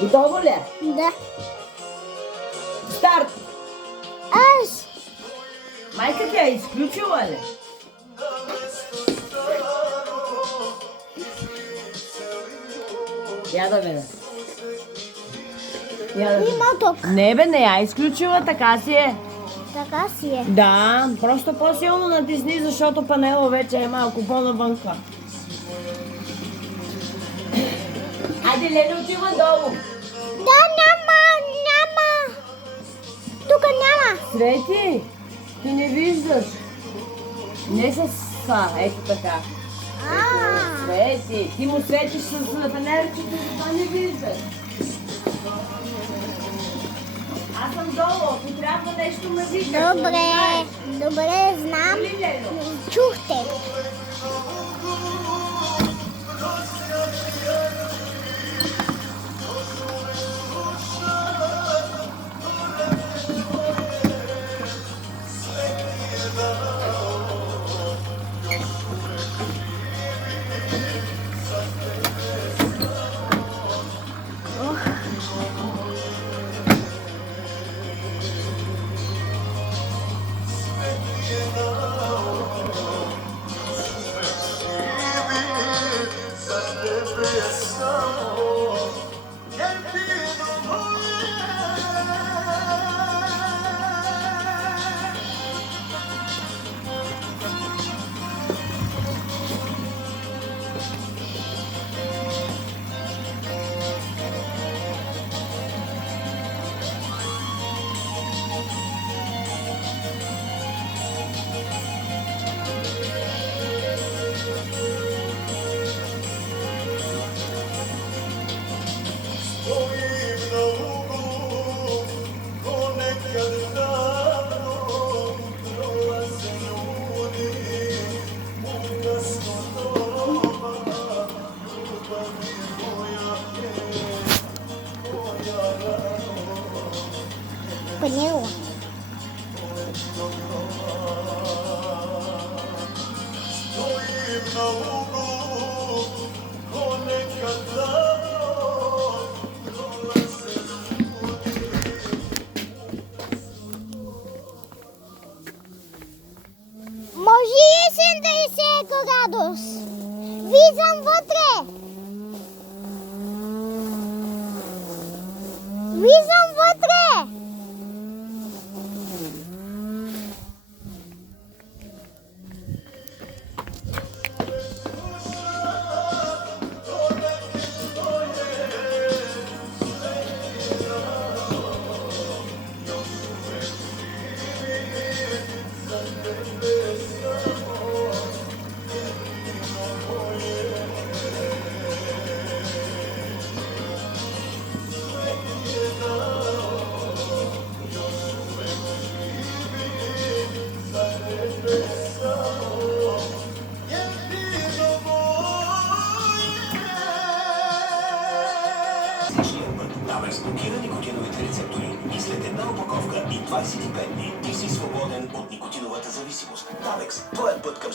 Готово ли? Да. Старт! Аз. Майка тя е изключила ли? Я да видя. Има тук. Не бе, не я изключила, така си е. Така си е. Да, просто по-силно натисни, защото панела вече е малко по-навънка. Айде, Лели, отива долу. Да, няма. Тук няма. Свети, ти не виждаш. Не с това, ето така. Свети, ти му светиш с фенерчето, това не виждаш. Аз съм долу, ако трябва нещо ме викаш. Добре, знам. Чухте. Поняла. Може есен да е сега радост. Влизам вътре. Влизам вътре. Авекс блокира никотиновите рецептори и след една опаковка и 25 дни ти си свободен от никотиновата зависимост. Авекс, твоят път към...